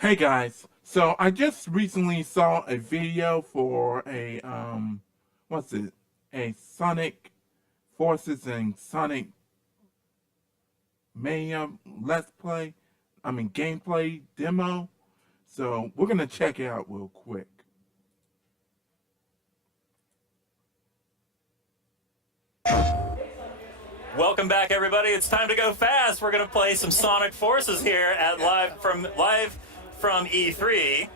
Hey guys, so I just recently saw a video for what's it? A Sonic Forces and Sonic Mania Let's Play. Gameplay demo. So we're gonna check it out real quick. Welcome back, everybody. It's time to go fast. We're going to play some Sonic Forces here at live from E3.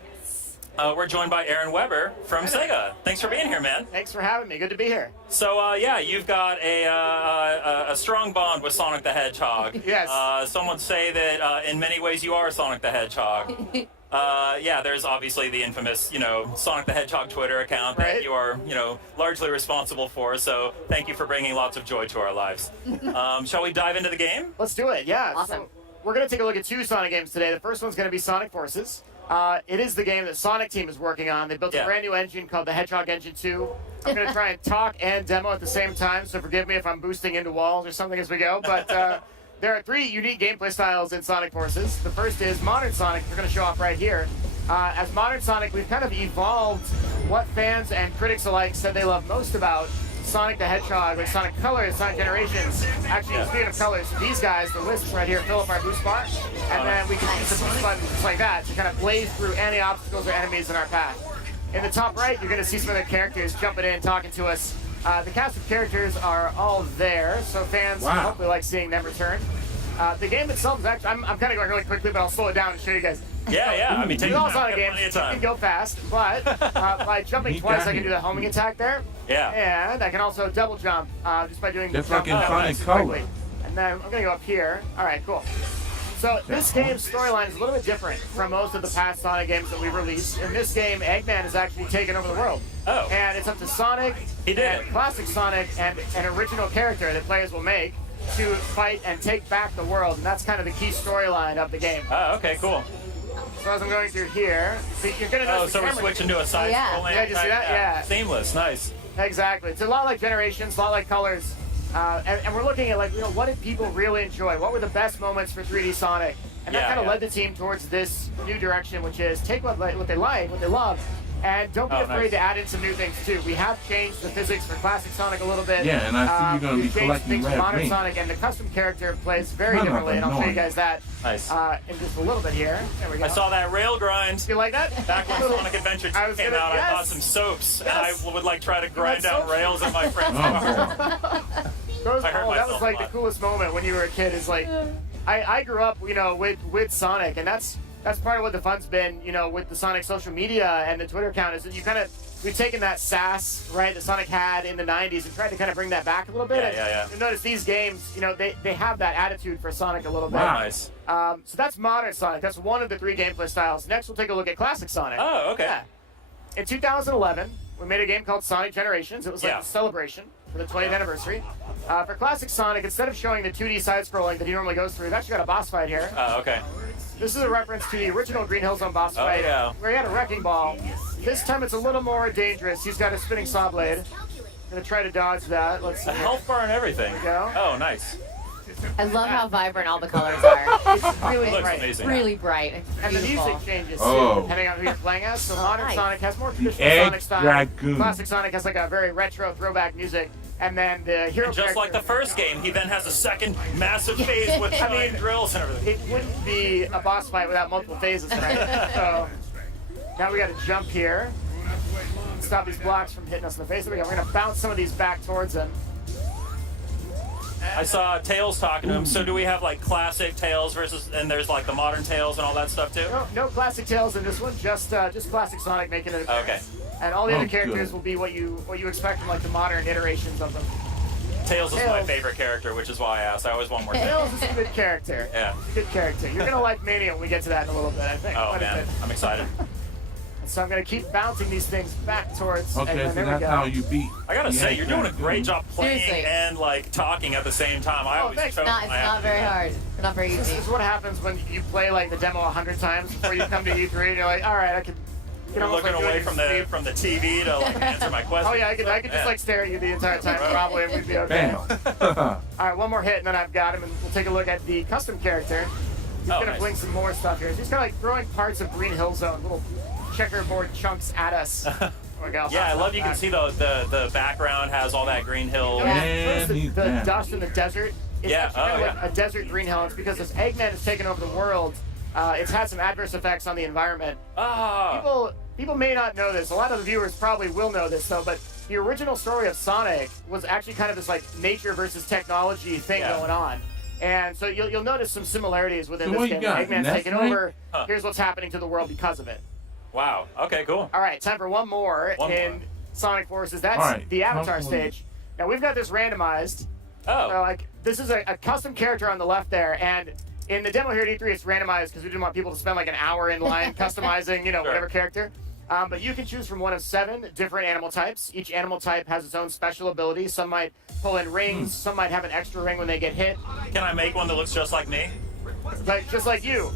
We're joined by Aaron Weber from Sega. Thanks for being here, man. Thanks for having me. Good to be here. So, yeah, you've got a strong bond with Sonic the Hedgehog. Yes. Some would say that in many ways you are Sonic the Hedgehog. Yeah, there's obviously the infamous, Sonic the Hedgehog Twitter account that you are, largely responsible for. So thank you for bringing lots of joy to our lives. Shall we dive into the game? Let's do it. Yeah. Awesome. So we're going to take a look at two Sonic games today. The first one's going to be Sonic Forces. It is the game that Sonic Team is working on. They built a brand new engine called the Hedgehog Engine 2. I'm going to try and talk and demo at the same time, so forgive me if I'm boosting into walls or something as we go. But there are three unique gameplay styles in Sonic Forces. The first is Modern Sonic. We're going to show off right here. As Modern Sonic, we've kind of evolved what fans and critics alike said they love most about Sonic the Hedgehog, like Sonic Colors, Sonic Generations. Actually, speaking of colors, these guys, the wisps right here, fill up our boost bar, and then we can use the boost button just like that to kind of blaze through any obstacles or enemies in our path. In the top right, you're going to see some of the characters jumping in, talking to us. The cast of characters are all there, so fans hopefully like seeing them return. The game itself is actually, I'm kind of going really quickly, but I'll slow it down and show you guys. Yeah. Take your time. Sonic games, you can go fast, but by jumping twice, I can do the homing attack there. Yeah. And I can also double jump just by doing Just the like jump in down Sonic quickly. Colors. And then I'm going to go up here. All right, cool. So this game's storyline is a little bit different from most of the past Sonic games that we've released. In this game, Eggman has actually taken over the world. Oh. And it's up to Sonic, and classic Sonic, and an original character that players will make to fight and take back the world. And that's kind of the key storyline of the game. Oh, okay, cool. So as I'm going through here, you're going to notice so we're switching to a side-scrolling. Yeah, you see that? Yeah. Seamless, nice. Exactly. It's a lot like Generations, a lot like Colors. And we're looking at, what did people really enjoy? What were the best moments for 3D Sonic? And that kind of led the team towards this new direction, which is take what they like, what they love, and don't be afraid to add in some new things, too. We have changed the physics for classic Sonic a little bit. Yeah, and I see you're going to be collecting things for Modern red Sonic, and the custom character plays very differently, and I'll show you guys that in just a little bit here. There we go. I saw that rail grind. You like that? Back when Sonic Adventure 2 came out, I bought some soaps, and I would try to grind down rails in my friend's car. That was like the coolest moment when you were a kid. Is like, I grew up, with Sonic, and that's part of what the fun's been, with the Sonic social media and the Twitter account, is that we've taken that sass, right, that Sonic had in the 90s and tried to kind of bring that back a little bit. Yeah. You notice these games, they have that attitude for Sonic a little bit. Wow. Nice. So that's Modern Sonic. That's one of the three gameplay styles. Next, we'll take a look at Classic Sonic. Oh, okay. Yeah. In 2011, we made a game called Sonic Generations. It was like a celebration for the 20th anniversary. For Classic Sonic, instead of showing the 2D side-scrolling that he normally goes through, we've actually got a boss fight here. Oh, okay. This is a reference to the original Green Hill Zone boss fight, where he had a wrecking ball. This time it's a little more dangerous. He's got a spinning saw blade. Gonna try to dodge that. Let's see. The health bar and everything. There we go. Oh, nice. I love how vibrant all the colors are. It's really Looks bright. amazing. Really bright. It's And the beautiful. music changes too, Oh. depending on who you're playing as. So Modern Nice. Sonic has more traditional Egg Sonic style. Dragoon. Classic Sonic has like a very retro throwback music. And then the hero And just like the first game, he then has a second massive phase with giant drills and everything. It wouldn't be a boss fight without multiple phases, right? So now we got to jump here. Stop these blocks from hitting us in the face. There we go. We're going to bounce some of these back towards him. I saw Tails talking to him. So do we have like classic Tails versus, and there's like the modern Tails and all that stuff too? No classic Tails in this one. Just classic Sonic making it. Okay. And all the other characters will be what you expect from like the modern iterations of them. Tails is my favorite character, which is why I asked. I always want more Tails. Tails is a good character. Yeah. Good character. You're gonna like Mania when we get to that in a little bit, I think. Oh man, I'm excited. So I'm gonna keep bouncing these things back towards. Okay, and so there we that's go. how you beat. I gotta say, you're doing a great job playing Seriously. and like talking at the same time. I always thanks. choke It's my not ass. very hard. It's not very This easy. is what happens when you play like the demo 100 times before you come to E3 and you're like, all right, I can. You're looking away from the TV to like answer my question. Oh yeah, I could just like stare at you the entire time probably, and we'd be okay. Bam. All right, one more hit, and then I've got him, and we'll take a look at the custom character. He's Oh, gonna nice. fling some more stuff here. He's kind of like throwing parts of Green Hill Zone, little checkerboard chunks at us. Oh my God. Yeah, I love you can see the background has all that green hill. Yeah, Man, the he's the bad. dust in the desert. It's Yeah, actually kind of oh, like yeah. a desert green hill. It's because this Eggman has taken over the world. It's had some adverse effects on the environment. Ah. People may not know this. A lot of the viewers probably will know this though, but the original story of Sonic was actually kind of this like nature versus technology thing Yeah. going on. And so you'll notice some similarities within So this what you game. got, Eggman's Nest taken Link? over. Huh. Here's what's happening to the world because of it. Wow. Okay, cool. All right, time for one more One in more. Sonic Forces. That's All right, the Avatar hopefully- stage. Now we've got this randomized. Oh. So like this is a custom character on the left there, and in the demo here at E3 it's randomized because we didn't want people to spend like an hour in line customizing, Sure. whatever character. But you can choose from one of 7 different animal types. Each animal type has its own special ability. Some might pull in rings, some might have an extra ring when they get hit. Can I make one that looks just like me? Like just like you.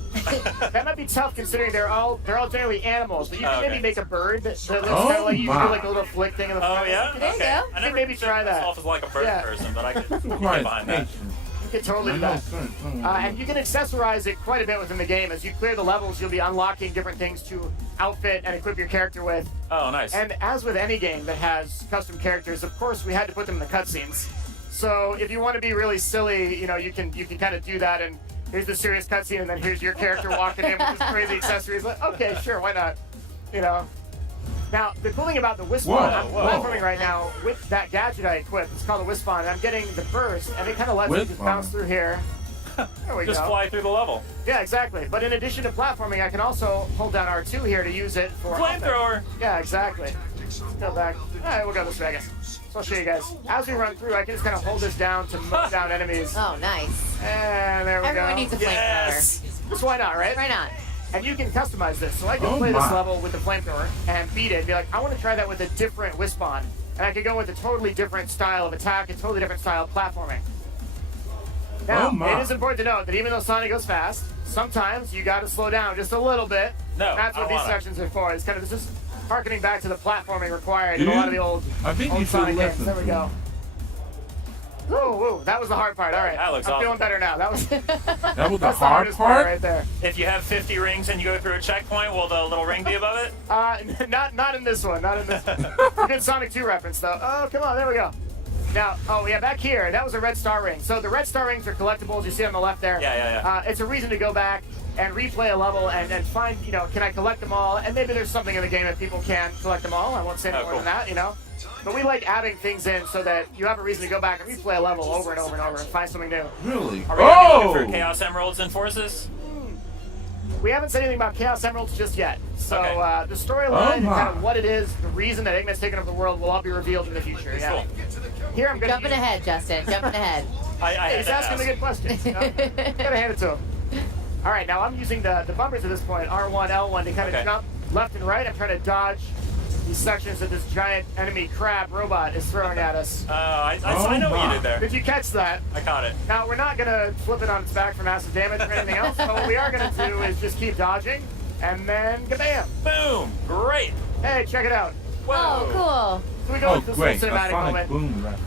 That might be tough considering they're all generally animals, but you can Okay. maybe make a bird that looks kind Oh of like you can my. do like a little flick thing in the Oh front. yeah. There you okay. go. I never Maybe try that. myself as like a bird Yeah. person, but I could get Quite behind that. patient. You can totally do that. And you can accessorize it quite a bit within the game. As you clear the levels, you'll be unlocking different things to outfit and equip your character with. Oh, nice. And as with any game that has custom characters, of course, we had to put them in the cutscenes. So if you want to be really silly, you can kind of do that. And here's the serious cutscene, and then here's your character walking in with this crazy accessories. Like, okay, sure, why not? Now, the cool thing about the Wisp Whoa, Spawn, I'm whoa. platforming right now with that gadget I equipped. It's called a Wisp Spawn, and I'm getting the burst, and it kind of lets me Wisp just Spawn. bounce through here. There we Just go. fly through the level. Yeah, exactly. But in addition to platforming, I can also hold down R2 here to use it for Flamethrower. Yeah, exactly. Let's go back. All right, we'll go this way, I guess. So I'll show you guys. As we run through, I can just kind of hold this down to mow down enemies. Oh, nice. And there we Everyone go. needs a flamethrower. Yes. Just why not, right? Why not? And you can customize this. So I can Oh play this my. level with the flamethrower and beat it and be like, I want to try that with a different Wisp Spawn. And I could go with a totally different style of attack, a totally different style of platforming. Now, Oh my. it is important to note that even though Sonic goes fast, sometimes you got to slow down just a little bit. No, That's I what don't these wanna. sections are for. It's kind of just harkening back to the platforming required in a lot of the old, I think old you should Sonic games. listen There we to go. me. Whoa, whoa, that was the hard part. All right, That looks I'm awesome. feeling better now. That was That was the that's the hard hardest part part. right there. If you have 50 rings and you go through a checkpoint, will the little ring be above it? Not in this one. Not in this one. Good Sonic 2 reference, though. Oh, come on. There we go. Now, yeah, back here, that was a red star ring. So the red star rings are collectibles. You see on the left there. Yeah. It's a reason to go back and replay a level and find, can I collect them all? And maybe there's something in the game that people can collect them all. I won't say no Oh, more cool. than that, But we like adding things in so that you have a reason to go back and replay a level over and over and over and find something new. Really? Are we gonna be looking Oh! for Chaos Emeralds and Forces? We haven't said anything about Chaos Emeralds just yet. So Okay. the storyline and my. kind of what it is, the reason that Eggman's taken over the world will all be revealed in the future. Yeah. Cool. Here I'm going Jumping ahead, Justin. Jumping ahead. I Hey, had he's to asking the ask. good questions. Gotta hand it to him. All right, now I'm using the bumpers at this point, R1, L1, to kind of Okay. jump left and right. I'm trying to dodge these sections that this giant enemy crab robot is throwing at us. I know what you my. did there. Did you catch that? I caught it. Now, we're not going to flip it on its back for massive damage or anything else, but what we are going to do is just keep dodging, and then kabam! Boom! Great! Hey, check it out. Whoa! Oh, So we go Oh, with this great. little A cinematic Sonic moment. Boom reference.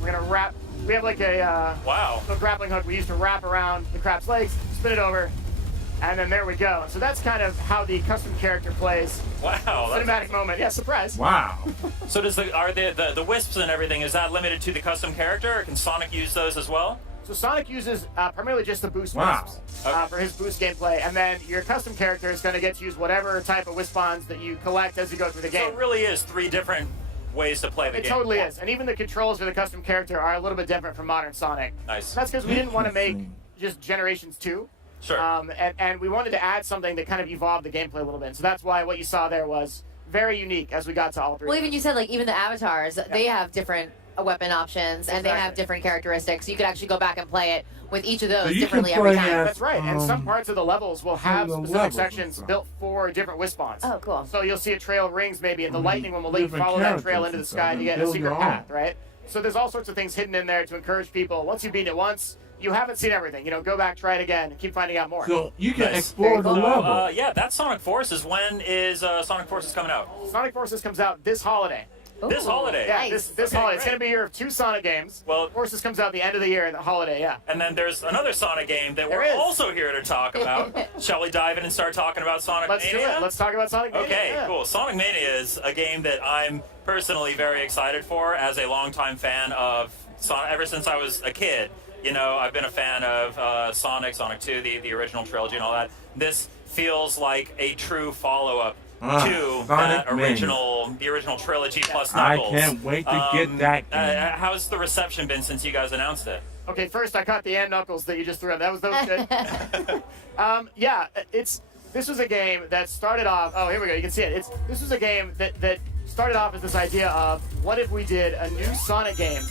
We're going to wrap. We have like a Wow. little grappling hook we use to wrap around the crab's legs, spin it over, and then there we go. So that's kind of how the custom character plays. Wow. that's- Cinematic moment. Yeah, surprise. Wow. So are the wisps and everything, is that limited to the custom character, or can Sonic use those as well? So Sonic uses primarily just the boost Wow. wisps for his boost gameplay, and then your custom character is going to get to use whatever type of wisp spawns that you collect as you go through the So game. it really is 3 different ways to play the It game. totally is, and even the controls for the custom character are a little bit different from modern Sonic. Nice. That's because we didn't want to make Interesting. just Generations 2. Sure. And we wanted to add something that kind of evolved the gameplay a little bit. So that's why what you saw there was very unique as we got to all 3. Well, even you said, like, even the avatars, they have different weapon options, and they have Exactly. different characteristics. You could actually go back and play it with each of those So you differently can every play time. as- That's right, and some Um, parts of the levels will have the specific levels sections and stuff. built for different wisp spawns. Oh, cool. So you'll see a trail of rings maybe, and the lightning one will let you Different follow that trail characters into the and sky stuff, to and get a build secret your path, own. right? So there's all sorts of things hidden in there to encourage people. Once you beat it once, you haven't seen everything. Go back, try it again, and keep finding out more. So you can Nice. explore the Very cool. level. Yeah, that's Sonic Forces. When is Sonic Forces coming out? Sonic Forces comes out this holiday. This Ooh, holiday. Yeah, nice. this Okay, holiday. It's great. going to be a year of 2 Sonic games. Well- Forces comes out at the end of the year, the holiday, yeah. And then there's another Sonic game that There we're is. also here to talk about. Shall we dive in and start talking about Sonic Let's do Mania? it. Let's talk about Sonic Mania. Okay, Yeah. cool. Sonic Mania is a game that I'm personally very excited for as a longtime fan of Sonic. Ever since I was a kid, you know, I've been a fan of Sonic 2, the original trilogy and all that. This feels like a true follow-up to Sonic that the original trilogy plus I Knuckles. can't wait to get that game. How's the reception been since you guys announced it? Okay, first I caught the and Knuckles that you just threw up. That was good. Yeah, this was a game that started off. Oh, here we go. You can see it. This was a game that started off as this idea of what if we did a new Sonic game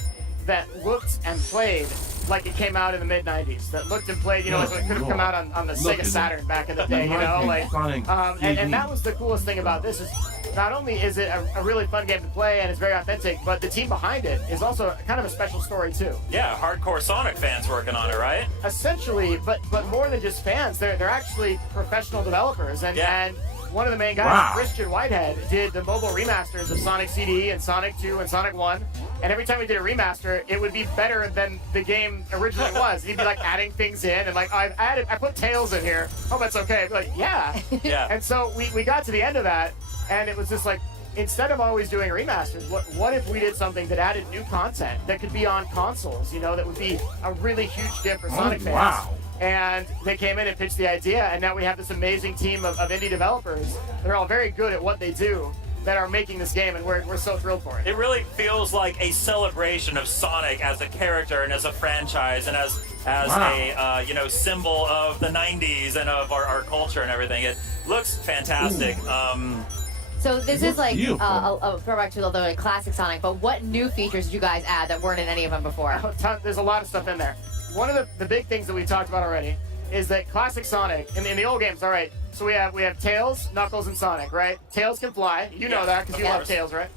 that looked and played like it came out in the mid '90s. That looked and played, you know, like it could have come out on the Look Sega at Saturn back in the day. You know, like Sonic and that was the coolest thing about this is not only is it a really fun game to play and it's very authentic, but the team behind it is also kind of a special story too. Yeah, hardcore Sonic fans working on it, right? Essentially, but more than just fans, they're actually professional developers, and Yeah. and one of the main guys, Wow. Christian Whitehead, did the mobile remasters of Sonic CD and Sonic 2 and Sonic 1, and every time we did a remaster, it would be better than the game originally was. He'd be like adding things in, and like I put Tails in here. Oh, that's okay. I'd be like, yeah. Yeah. And so we got to the end of that, and it was just like, instead of always doing remasters, what if we did something that added new content that could be on consoles, you know, that would be a really huge dip for Sonic fans. wow. And they came in and pitched the idea, and now we have this amazing team of indie developers. They're all very good at what they do that are making this game, and we're so thrilled for it. It really feels like a celebration of Sonic as a character and as a franchise and as Wow. a symbol of the '90s and of our culture and everything. It looks fantastic. So this is like Beautiful. a throwback to the classic Sonic, but what new features did you guys add that weren't in any of them before? There's a lot of stuff in there. One of the big things that we talked about already is that classic Sonic, in the old games, all right, so we have Tails, Knuckles, and Sonic, right? Tails can fly. You know Yeah, that because you of love course. Tails, right?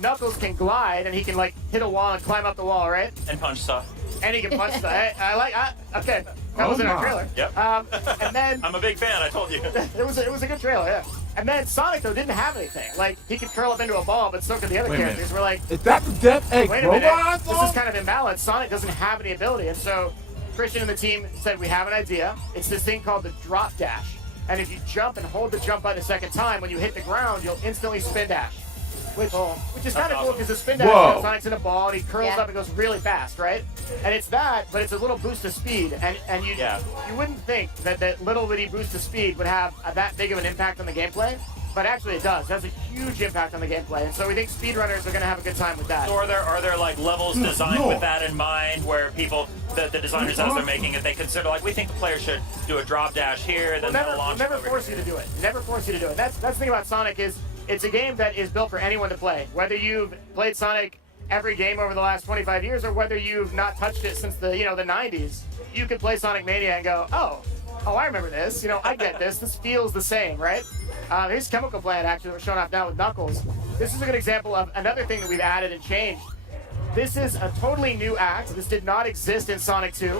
Knuckles can glide, and he can, like, hit a wall and climb up the wall, right? And punch stuff. And he can punch stuff. Okay, that was in our my. trailer. Yep. And then I'm a big fan, I told you. it was a good trailer, yeah. And then Sonic, though, didn't have anything. Like, he could curl up into a ball, but so could the other Wait a minute. characters. We're like, Is that the Death Egg wait a minute, robot? this is kind of imbalanced. Sonic doesn't have any ability, and so Christian and the team said, we have an idea. It's this thing called the drop dash. And if you jump and hold the jump button a second time, when you hit the ground, you'll instantly spin dash. Which is kind of cool awesome. because the spin dash, Whoa. Sonic's in a ball and he curls Yeah. up and goes really fast, right? And it's that, but it's a little boost of speed. And you wouldn't think that little bitty boost of speed would have that big of an impact on the gameplay, but actually it does. It has a huge impact on the gameplay. And so we think speedrunners are going to have a good time with that. So are there like levels designed no. with that in mind where people, the designers as they're making it, they consider like, we think the player should do a drop dash here, then We'll they'll launch never over force here. you to do it. Never force you to do it. That's the thing about Sonic is it's a game that is built for anyone to play. Whether you've played Sonic every game over the last 25 years or whether you've not touched it since the 90s, you can play Sonic Mania and go, oh, I remember this. I get this. This feels the same, right? Here's Chemical Plant actually that we're showing off now with Knuckles. This is a good example of another thing that we've added and changed. This is a totally new act. This did not exist in Sonic 2.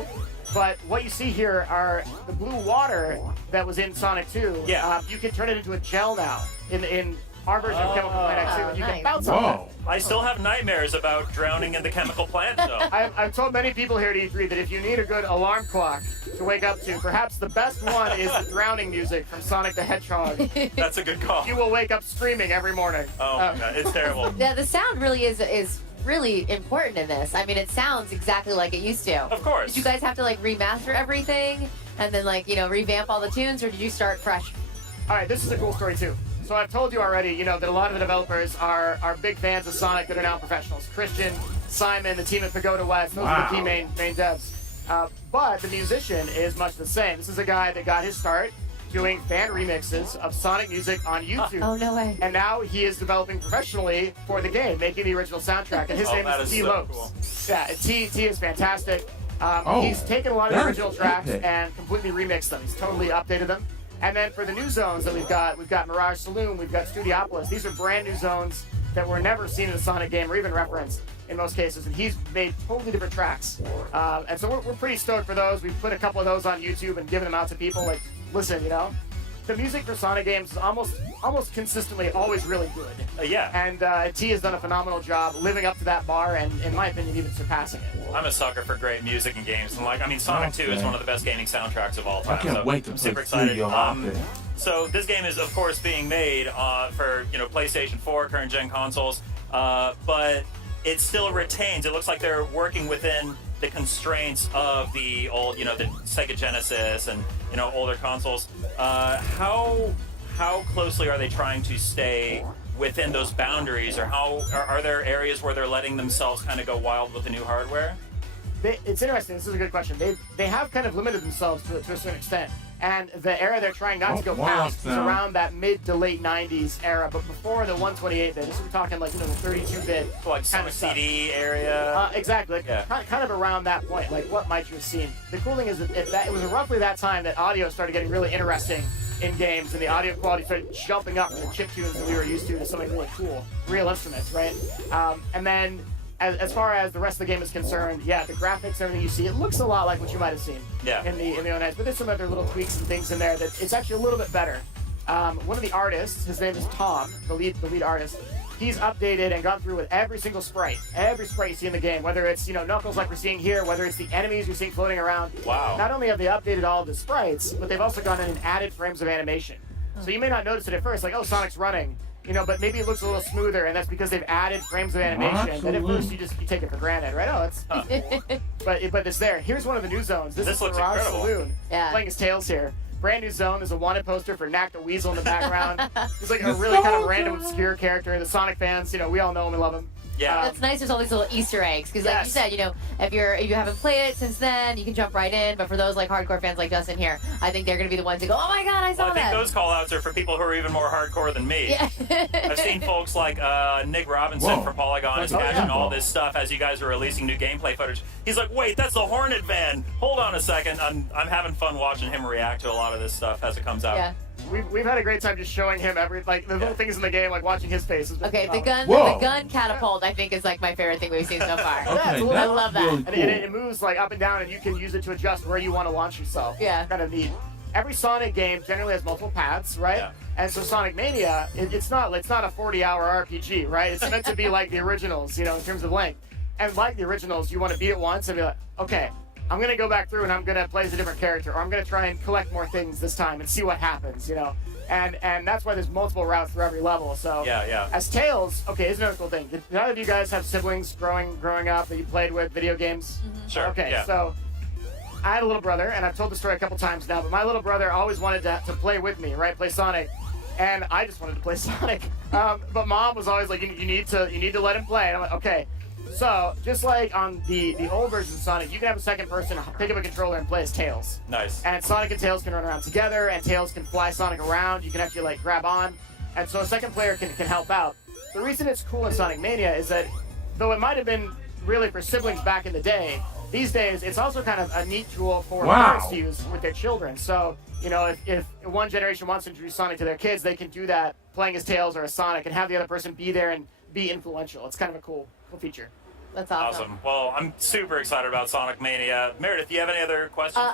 But what you see here are the blue water that was in Sonic 2. Yeah. You can turn it into a gel now in our version of Chemical Plant Act 2. And you nice. can bounce on Whoa. it. I still have nightmares about drowning in the chemical plant, though. I've told many people here at E3 that if you need a good alarm clock to wake up to, perhaps the best one is the drowning music from Sonic the Hedgehog. That's a good call. You will wake up screaming every morning. Oh my god, it's terrible. Yeah, the sound really is really important in this. I mean, it sounds exactly like it used to. Of course. Did you guys have to like remaster everything and then like revamp all the tunes, or did you start fresh? All right, this is a cool story too. So I've told you already, that a lot of the developers are big fans of Sonic that are now professionals. Christian, Simon, the team at Pagoda West, those are the key main devs. But the musician is much the same. This is a guy that got his start doing fan remixes of Sonic music on YouTube. Oh, no way. And now he is developing professionally for the game, making the original soundtrack. And his name that is is T. so Lopes. cool. Yeah, T is fantastic. He's taken a lot of the that's original tracks epic. and completely remixed them. He's totally updated them. And then for the new zones that we've got Mirage Saloon, we've got Studiopolis. These are brand new zones that were never seen in a Sonic game or even referenced in most cases. And he's made totally different tracks. And so we're pretty stoked for those. We've put a couple of those on YouTube and given them out to people. Like, listen, the music for Sonic games is almost consistently always really good. Yeah. And T has done a phenomenal job living up to that bar, and in my opinion, even surpassing it. I'm a sucker for great music and games, and I mean, Sonic 2 is one of the best gaming soundtracks of all time. I can't wait to I'm play super excited. Studio Optic. So this game is, of course, being made for PlayStation 4, current gen consoles, but it still retains. It looks like they're working within the constraints of the old, the Sega Genesis and older consoles. How closely are they trying to stay within those boundaries, or are there areas where they're letting themselves kind of go wild with the new hardware? It's interesting. This is a good question. They have kind of limited themselves to a certain extent. And the era they're trying not to go past is around that mid to late 90s era, but before the 128-bit. This is, we're talking like, the 32-bit like kind of CD area. Exactly. Yeah. Kind of around that point. Like, what might you have seen? The cool thing is that it was roughly that time that audio started getting really interesting in games, and the audio quality started jumping up from the chiptunes that we were used to something really cool. Real instruments, right? And then as far as the rest of the game is concerned, yeah, the graphics, everything you see, it looks a lot like what you might have seen in the ONES, but there's some other little tweaks and things in there that it's actually a little bit better. One of the artists, his name is Tom, the lead artist. He's updated and gone through with every single sprite you see in the game, whether it's Knuckles like we're seeing here, whether it's the enemies you're seeing floating around. Wow. Not only have they updated all of the sprites, but they've also gone in and added frames of animation. So you may not notice it at first, like, oh, Sonic's running. But maybe it looks a little smoother, and that's because they've added frames of animation. And at first, you take it for granted, right? Oh, it's but it's there. Here's one of the new zones. This is looks Mirage incredible. Saloon. Yeah. Playing his Tails here. Brand new zone. There's a wanted poster for Knack the Weasel in the background. He's like a really kind of random, obscure character. The Sonic fans, we all know him and love him. Yeah. That's nice. There's all these little Easter eggs because, like you said, if you haven't played it since then, you can jump right in. But for those like hardcore fans like Justin here, I think they're going to be the ones to go, "Oh my God, I saw I that." think those call-outs are for people who are even more hardcore than me. Yeah. I've seen folks like Nick Robinson from Polygon is catching all this stuff as you guys are releasing new gameplay footage. He's like, "Wait, that's the Hornet van. Hold on a second." I'm having fun watching him react to a lot of this stuff as it comes out. Yeah. We've had a great time just showing him the little things in the game, like watching his face. Okay, the gun catapult I think is like my favorite thing we've seen so far. I love that. Really and it moves like up and down, and you can use it to adjust where you want to launch yourself. Yeah. Kind of neat. Every Sonic game generally has multiple paths, right? Yeah. And so Sonic Mania, it's not a 40-hour RPG, right? It's meant to be like the originals, in terms of length. And like the originals, you want to beat it once and be like, okay, I'm going to go back through and I'm going to play as a different character, or I'm going to try and collect more things this time and see what happens, And that's why there's multiple routes through every level. So as Tails, okay, here's another cool thing. Did none of you guys have siblings growing up that you played with video games? Mm-hmm. Sure. Okay, so I had a little brother, and I've told the story a couple times now, but my little brother always wanted to play with me, right? Play Sonic. And I just wanted to play Sonic. But Mom was always like, you need to let him play. And I'm like, okay. So, just like on the old version of Sonic, you can have a second person pick up a controller and play as Tails. Nice. And Sonic and Tails can run around together, and Tails can fly Sonic around. You can actually, like, grab on. And so a second player can help out. The reason it's cool in Sonic Mania is that, though it might have been really for siblings back in the day, these days, it's also kind of a neat tool for parents to use with their children. So, if one generation wants to introduce Sonic to their kids, they can do that playing as Tails or as Sonic and have the other person be there and be influential. It's kind of a cool feature. That's awesome. Well, I'm super excited about Sonic Mania. Meredith, do you have any other questions?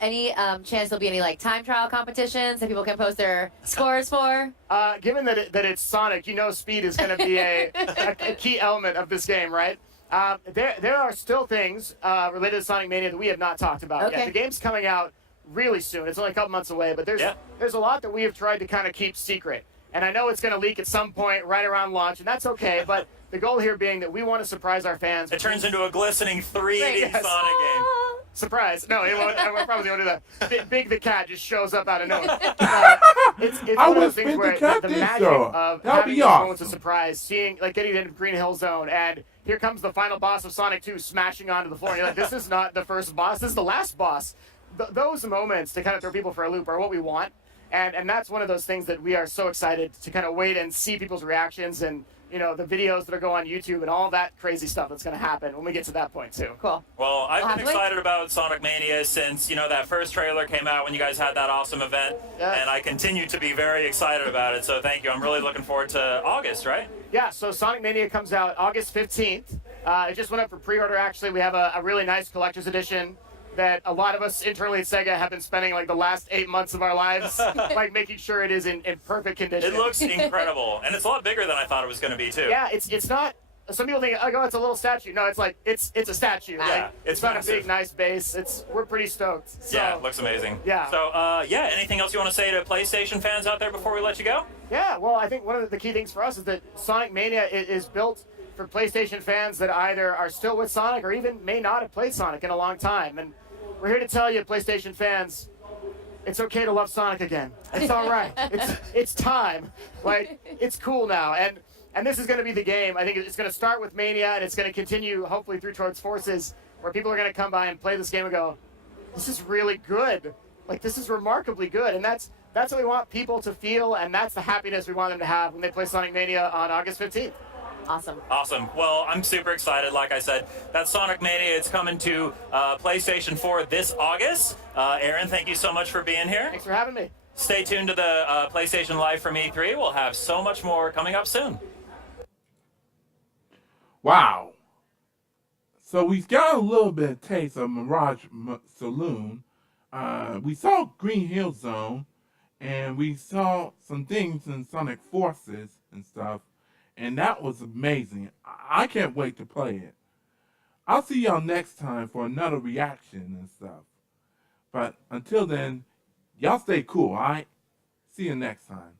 Any chance there'll be any like time trial competitions that people can post their scores for? Given that it's Sonic, speed is going to be a key element of this game, right? There are still things related to Sonic Mania that we have not talked about yet. The game's coming out really soon. It's only a couple months away, but there's a lot that we have tried to kind of keep secret. And I know it's going to leak at some point right around launch, and that's okay, but the goal here being that we want to surprise our fans. It turns into a glistening 3D Sonic game. Surprise. No, it won't, I probably won't do that. Big the Cat just shows up out of nowhere. It's one of those things where the magic of having those moments of surprise, seeing, like getting into Green Hill Zone, and here comes the final boss of Sonic 2 smashing onto the floor. And you're like, this is not the first boss, this is the last boss. Those moments to kind of throw people for a loop are what we want. And that's one of those things that we are so excited to kind of wait and see people's reactions and, the videos that are going on YouTube and all that crazy stuff that's going to happen when we get to that point, too. Cool. Well, I've been excited about Sonic Mania since, that first trailer came out when you guys had that awesome event. Yes. And I continue to be very excited about it, so thank you. I'm really looking forward to August, right? Yeah, so Sonic Mania comes out August 15th. It just went up for pre-order, actually. We have a really nice collector's edition. that a lot of us internally at Sega have been spending like the last 8 months of our lives like making sure it is in perfect condition. It looks incredible, and it's a lot bigger than I thought it was going to be too. Yeah, it's not. Some people think, oh, it's a little statue. No, it's like it's a statue. Yeah, like, it's not massive. a big, nice base. We're pretty stoked. So, Yeah, it looks amazing. Yeah. So, yeah, anything else you want to say to PlayStation fans out there before we let you go? Yeah, well, I think one of the key things for us is that Sonic Mania is built for PlayStation fans that either are still with Sonic or even may not have played Sonic in a long time. And we're here to tell you, PlayStation fans, it's okay to love Sonic again. It's all right. It's time. Like, it's cool now. And this is going to be the game. I think it's going to start with Mania, and it's going to continue, hopefully, through towards Forces, where people are going to come by and play this game and go, this is really good. Like, this is remarkably good. And that's what we want people to feel, and that's the happiness we want them to have when they play Sonic Mania on August 15th. Awesome. Awesome. Well, I'm super excited. Like I said, that Sonic Mania is coming to PlayStation 4 this August. Aaron, thank you so much for being here. Thanks for having me. Stay tuned to the PlayStation Live from E3. We'll have so much more coming up soon. Wow. So we got a little bit of taste of Mirage Saloon. We saw Green Hill Zone, and we saw some things in Sonic Forces and stuff. And that was amazing. I can't wait to play it. I'll see y'all next time for another reaction and stuff. But until then, y'all stay cool, alright? See you next time.